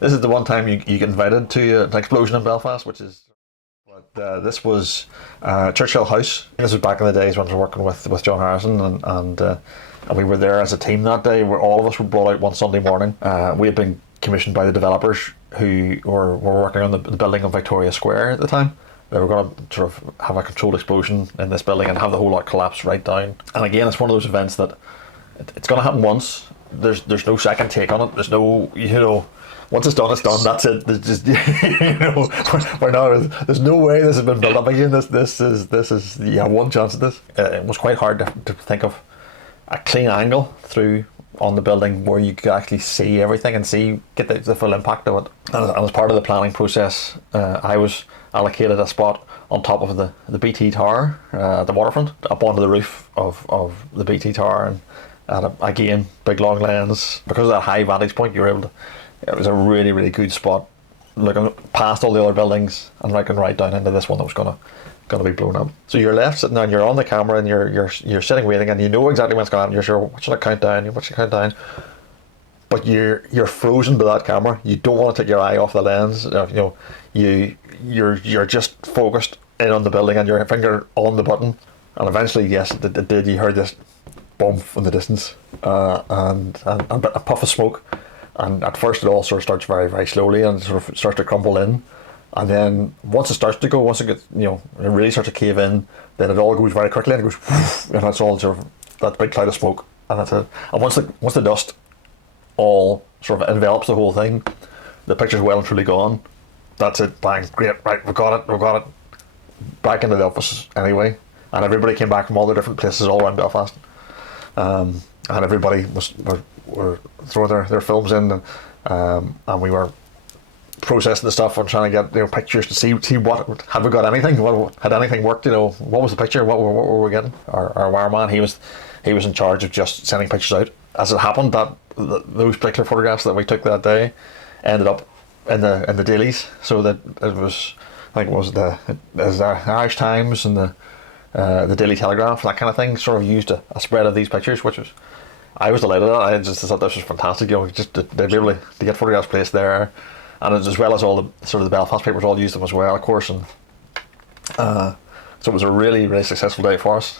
this is the one time you get invited to an explosion in Belfast, which is. But this was Churchill House. This was back in the days when I was working with John Harrison, and we were there as a team that day. Where all of us were brought out one Sunday morning. We had been commissioned by the developers who were working on the building of Victoria Square at the time. They were going to sort of have a controlled explosion in this building and have the whole lot collapse right down. And again, it's one of those events that it's going to happen once. There's no second take on it. There's no, once it's done, it's done. That's it. There's just, we're not. There's no way this has been built up again. This is you have one chance at this. It was quite hard to think of a clean angle through on the building where you could actually see everything and get the full impact of it. And as part of the planning process, I was allocated a spot on top of the BT Tower, the waterfront, up onto the roof of the BT Tower, and again, big long lens. Because of that high vantage point, you were able to. It was a really, really good spot, looking past all the other buildings and looking right down into this one that was gonna be blown up. So you're left sitting there and you're on the camera and you're sitting waiting, and you know exactly what's going on. You're sure what should I count down? What should I count down? But you're frozen to that camera. You don't want to take your eye off the lens. You're just focused in on the building and your finger on the button. And eventually, yes, it did. You heard this boom in the distance, and a puff of smoke. And at first it all sort of starts very, very slowly and sort of starts to crumble in. And then once it starts to go, once it gets, it really starts to cave in, then it all goes very quickly and it goes, whoosh, and that's all sort of that big cloud of smoke, and that's it. And once the dust all sort of envelops the whole thing, the picture's well and truly gone. That's it, bang, great, right, we've got it. Back into the office anyway. And everybody came back from all the different places all around Belfast. And everybody were throwing their films in, and we were processing the stuff and trying to get pictures to see what had we got anything, what had anything worked, what was the picture, what were we getting. Our wireman, he was in charge of just sending pictures out. As it happened, those particular photographs that we took that day ended up in the dailies, so that it was, I think it was the Irish Times and the Daily Telegraph, that kind of thing, sort of used a spread of these pictures, which was, I was delighted at. I just thought this was fantastic. Just to be able to get photographs placed there, and as well as all the sort of the Belfast papers all used them as well, of course. And so it was a really, really successful day for us.